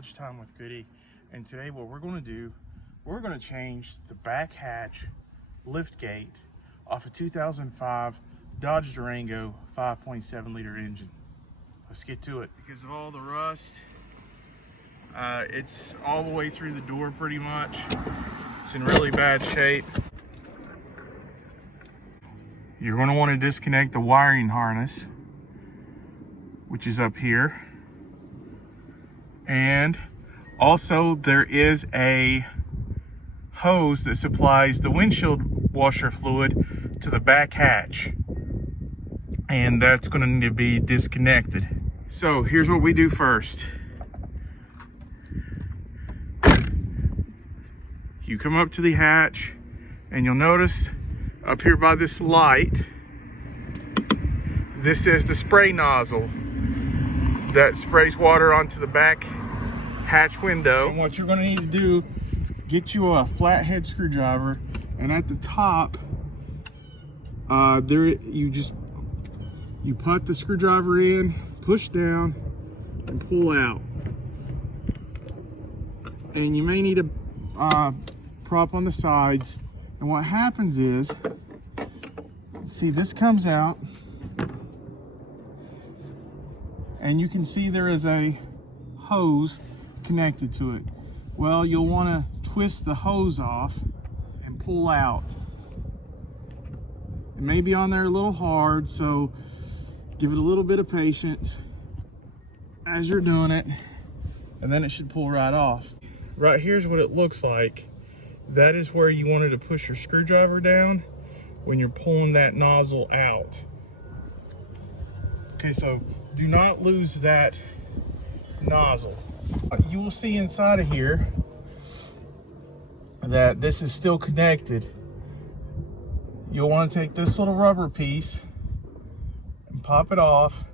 Dodge Time with Goody, and today what we're going to do, we're going to change the back hatch liftgate off a 2005 Dodge Durango 5.7 liter engine. Let's get to it. Because of all the rust, it's all the way through the door pretty much. It's in really bad shape. You're going to want to disconnect the wiring harness, which is up here. And also there is a hose that supplies the windshield washer fluid to the back hatch, and that's going to need to be disconnected. So here's what we do first. You come up to the hatch and you'll notice up here by this light, this is the spray nozzle that sprays water onto the back hatch window. And what you're going to need to do, get you a flathead screwdriver, and at the top you put the screwdriver in, push down, and pull out. And you may need a prop on the sides. And what happens is, see, this comes out, and you can see there is a hose connected to it. Well, you'll want to twist the hose off and pull out. It may be on there a little hard, so give it a little bit of patience as you're doing it, and then it should pull right off. Right here's what it looks like. That is where you wanted to push your screwdriver down when you're pulling that nozzle out. Okay, so do not lose that nozzle. You will see inside of here that this is still connected. You'll want to take this little rubber piece and pop it off,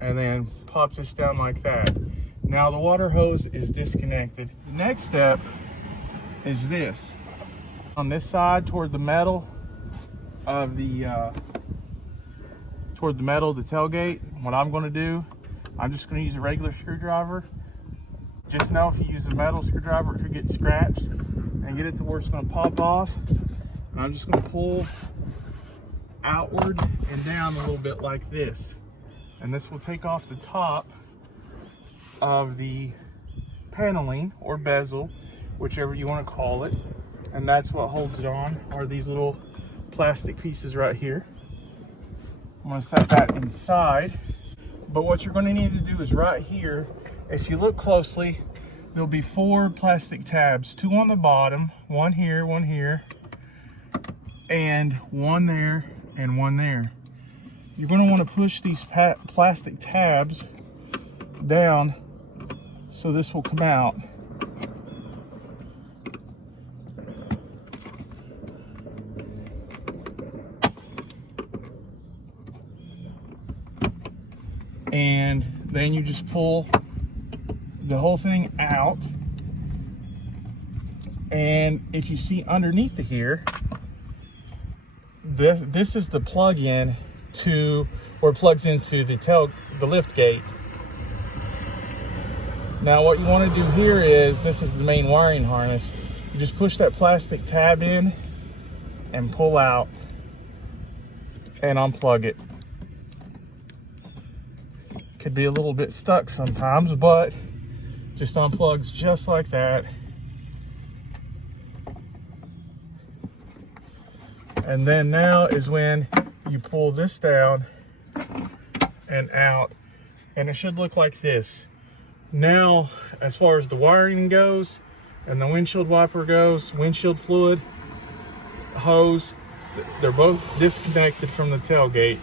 and then pop this down like that. Now the water hose is disconnected. The next step is this. On this side toward the metal of the tailgate, what I'm going to do, I'm just going to use a regular screwdriver. Just know if you use a metal screwdriver, it could get scratched, and get it to where it's going to pop off. And I'm just going to pull outward and down a little bit like this. And this will take off the top of the paneling or bezel, whichever you want to call it. And that's what holds it on, are these little plastic pieces right here. I'm going to set that inside. But what you're going to need to do is right here, if you look closely, there'll be 4 plastic tabs, 2 on the bottom, one here, and one there, and one there. You're going to want to push these plastic tabs down so this will come out. And then you just pull the whole thing out. And if you see underneath it here, this is the plug-in to where it plugs into the lift gate. Now what you want to do here is, this is the main wiring harness. You just push that plastic tab in and pull out and unplug it. Could be a little bit stuck sometimes, but just unplugs just like that. And then now is when you pull this down and out, and it should look like this. Now, as far as the wiring goes and the windshield wiper goes, windshield fluid hose, they're both disconnected from the tailgate.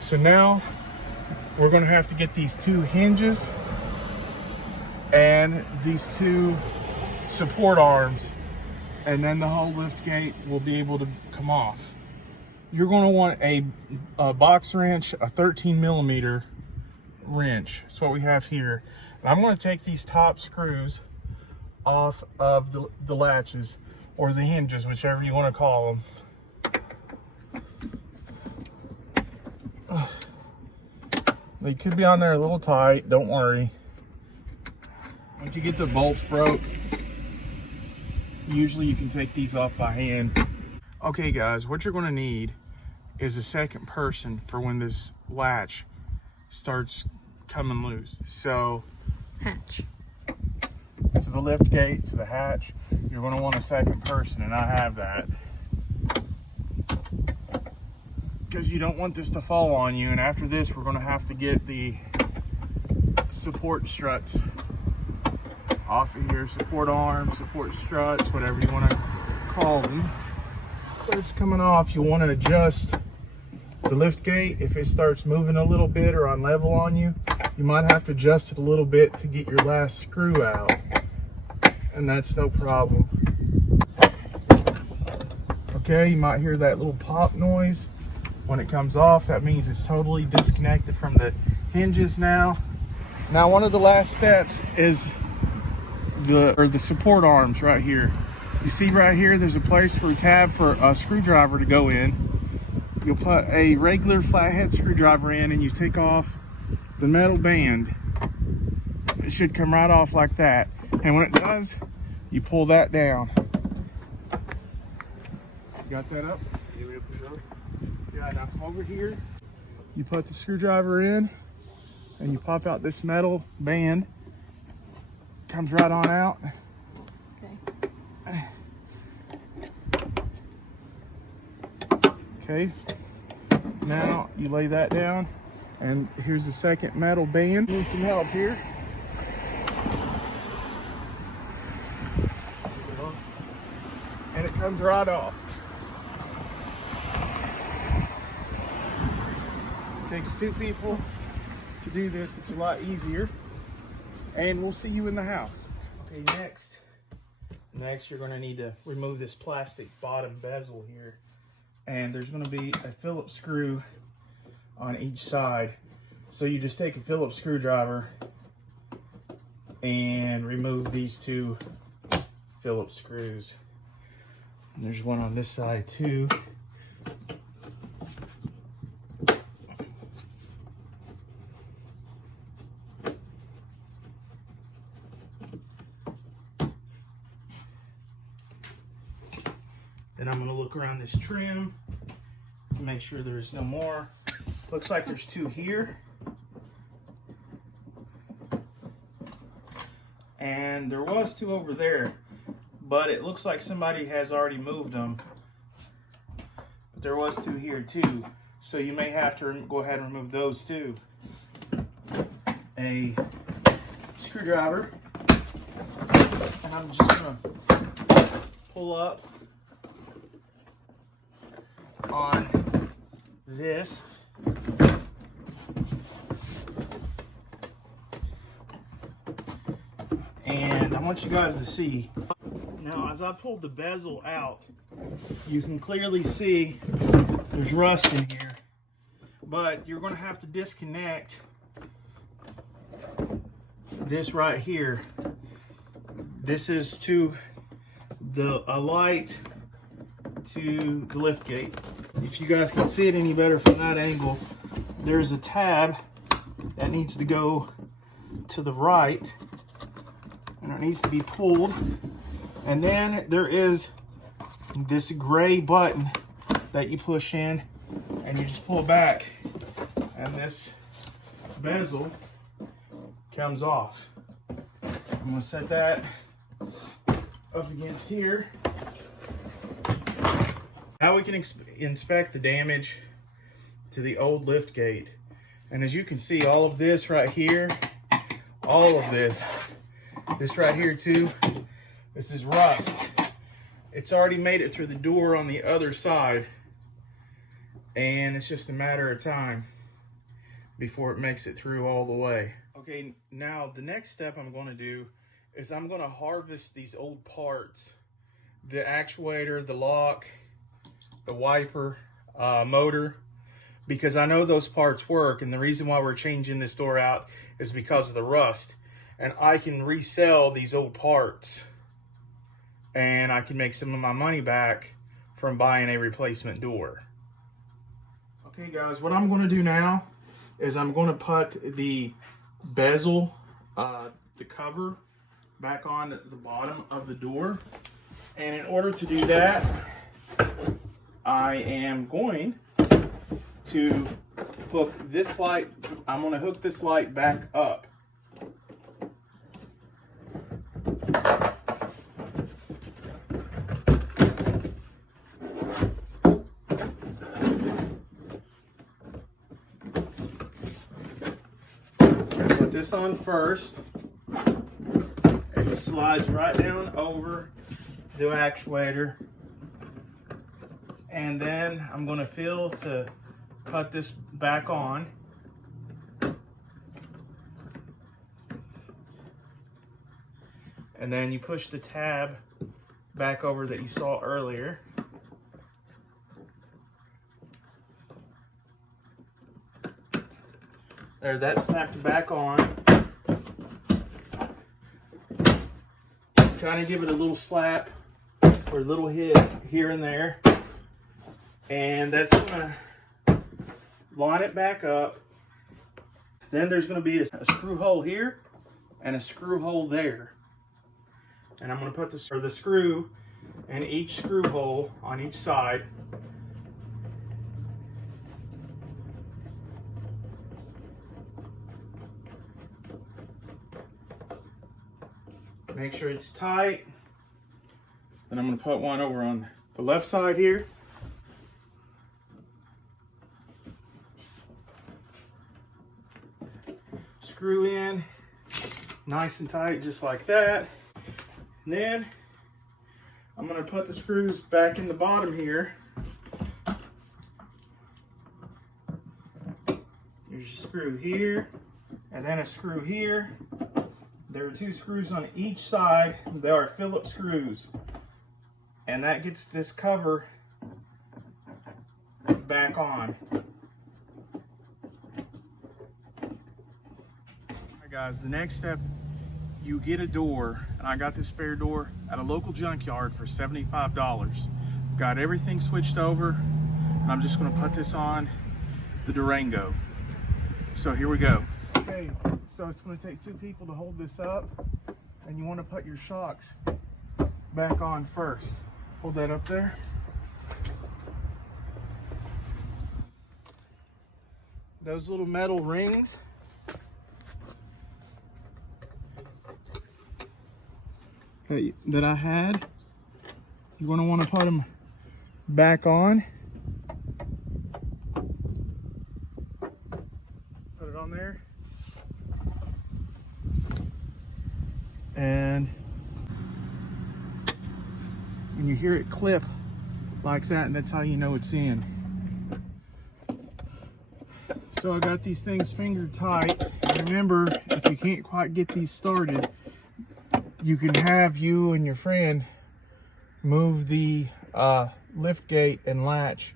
So now we're going to have to get these 2 hinges and these 2 support arms, and then the whole lift gate will be able to come off. You're going to want a box wrench, a 13mm wrench. That's what we have here. And I'm going to take these top screws off of the latches, or the hinges, whichever you want to call them. They could be on there a little tight, don't worry. Once you get the bolts broke, usually you can take these off by hand. Okay guys, what you're gonna need is a second person for when this latch starts coming loose. So, Hatch. to the lift gate, to the hatch, you're gonna want a second person, and I have that. Because you don't want this to fall on you, and after this we're gonna have to get the support struts off of here, support arms, support struts, whatever you want to call them. Starts coming off, you want to adjust the lift gate. If it starts moving a little bit or on level on you, you might have to adjust it a little bit to get your last screw out, and that's no problem. Okay, you might hear that little pop noise when it comes off. That means it's totally disconnected from the hinges now. Now, one of the last steps is the support arms right here. You see right here, there's a place for a tab for a screwdriver to go in. You'll put a regular flathead screwdriver in and you take off the metal band. It should come right off like that. And when it does, you pull that down. You got that up? Yeah, now come over here. You put the screwdriver in and you pop out this metal band. Comes right on out. Okay. Okay. Now you lay that down, and here's the second metal band. Need some help here. And it comes right off. It takes two people to do this. It's a lot easier. And we'll see you in the house. Okay, next you're gonna need to remove this plastic bottom bezel here. And there's gonna be a Phillips screw on each side. So you just take a Phillips screwdriver and remove these two Phillips screws. And there's one on this side too. Then I'm going to look around this trim to make sure there's no more. Looks like there's two here. And there was two over there, but it looks like somebody has already moved them. But there was two here too, so you may have to go ahead and remove those too. A screwdriver, and I'm just going to pull up on this. And I want you guys to see. Now, as I pulled the bezel out, you can clearly see there's rust in here. But you're going to have to disconnect this right here. This is to a light to the lift gate. If you guys can see it any better from that angle, there's a tab that needs to go to the right, and it needs to be pulled. And then there is this gray button that you push in, and you just pull back, and this bezel comes off. I'm going to set that up against here. Now we can inspect the damage to the old lift gate. And as you can see, all of this right here, all of this right here too, this is rust. It's already made it through the door on the other side, and it's just a matter of time before it makes it through all the way. Okay, now the next step I'm going to do is I'm going to harvest these old parts, the actuator, the lock, the wiper, motor, because I know those parts work, and the reason why we're changing this door out is because of the rust. And I can resell these old parts, and I can make some of my money back from buying a replacement door. Okay guys, what I'm going to do now is I'm going to put the bezel, the cover back on the bottom of the door. And in order to do that, I am going to hook this light. I'm going to hook this light back up. Put this on first. It slides right down over the actuator. And then I'm going to feel to put this back on. And then you push the tab back over that you saw earlier. There, that snapped back on. Kind of give it a little slap or a little hit here and there. And that's gonna line it back up. Then there's gonna be a screw hole here and a screw hole there. And I'm gonna put the screw in each screw hole on each side. Make sure it's tight. Then I'm going to put one over on the left side here. Screw in nice and tight, just like that. And then I'm going to put the screws back in the bottom here. There's a screw here and then a screw here. There are 2 screws on each side. They are Phillips screws. And that gets this cover back on. Alright guys, the next step, you get a door. And I got this spare door at a local junkyard for $75. Got everything switched over. And I'm just going to put this on the Durango. So here we go. Okay. So it's going to take 2 people to hold this up, and you want to put your shocks back on first. Hold that up there. Those little metal rings that I had, you're going to want to put them back on. Put it on there. And when you hear it clip like that, and that's how you know it's in. So I got these things fingered tight. Remember, if you can't quite get these started, you can have you and your friend move the liftgate and latch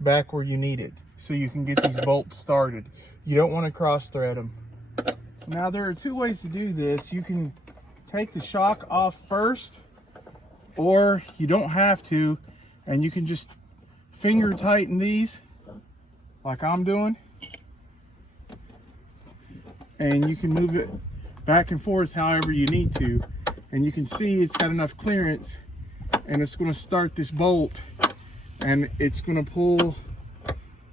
back where you need it so you can get these bolts started. You don't want to cross thread them. Now there are 2 ways to do this. You can take the shock off first, or you don't have to, and you can just finger tighten these like I'm doing, and you can move it back and forth however you need to, and you can see it's got enough clearance, and it's going to start this bolt, and it's going to pull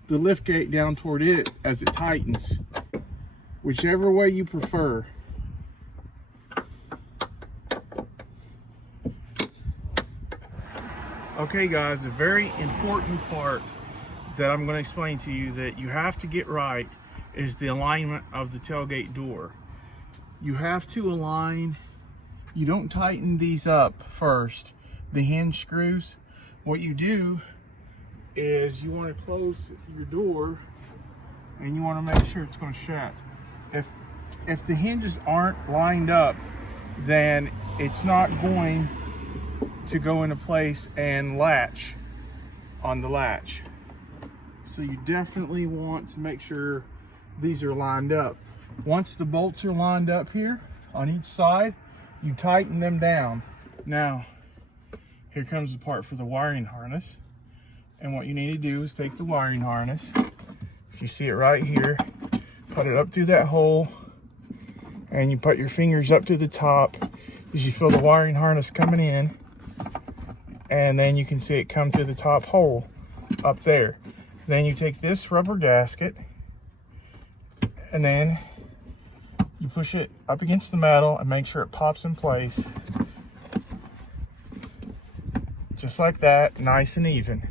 the liftgate down toward it as it tightens, whichever way you prefer. Okay guys, a very important part that I'm going to explain to you that you have to get right is the alignment of the tailgate door. You have to align, you don't tighten these up first, the hinge screws. What you do is you want to close your door and you want to make sure it's going to shut. If the hinges aren't lined up, then it's not going to go into place and latch on the latch. So you definitely want to make sure these are lined up. Once the bolts are lined up here on each side, you tighten them down. Now, here comes the part for the wiring harness. And what you need to do is take the wiring harness, you see it right here, put it up through that hole, and you put your fingers up to the top. is you feel the wiring harness coming in, and then you can see it come to the top hole up there. Then you take this rubber gasket and then you push it up against the metal and make sure it pops in place. Just like that, nice and even.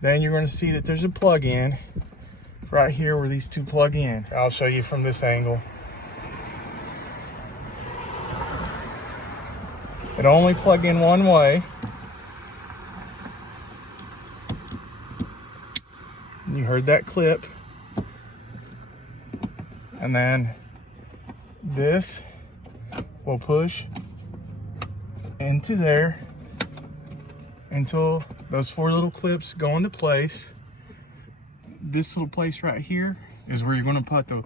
Then you're going to see that there's a plug-in right here where these two plug in. I'll show you from this angle. It only plug in one way. You heard that clip. And then this will push into there until those four little clips go into place. This little place right here is where you're going to put the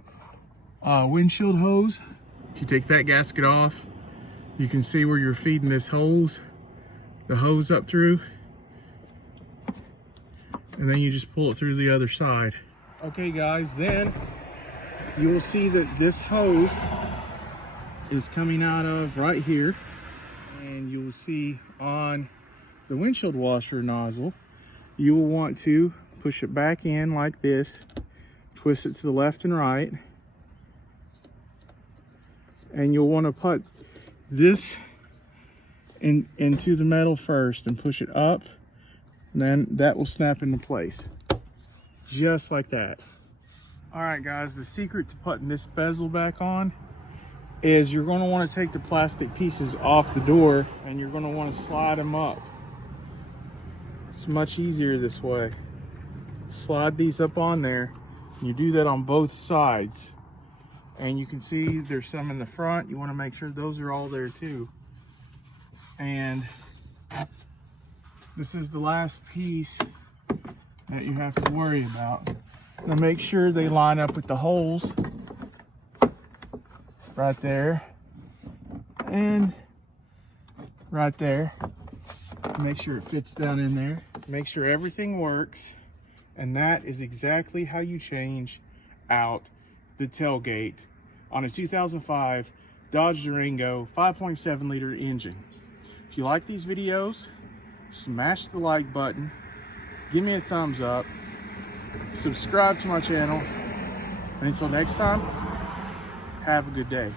windshield hose. If you take that gasket off, you can see where you're feeding the hose up through, and then you just pull it through the other side. Okay guys, then you will see that this hose is coming out of right here, and you will see on the windshield washer nozzle, you will want to push it back in like this, twist it to the left and right, and you'll want to put this into the metal first and push it up, and then that will snap into place just like that. All right guys, the secret to putting this bezel back on is you're going to want to take the plastic pieces off the door and you're going to want to slide them up. It's much easier this way. Slide these up on there. You do that on both sides, and you can see there's some in the front. You want to make sure those are all there too. And this is the last piece that you have to worry about. Now make sure they line up with the holes right there and right there. Make sure it fits down in there. Make sure everything works. And that is exactly how you change out the tailgate on a 2005 Dodge Durango 5.7 liter engine. If you like these videos, smash the like button, give me a thumbs up, subscribe to my channel, and until next time, have a good day.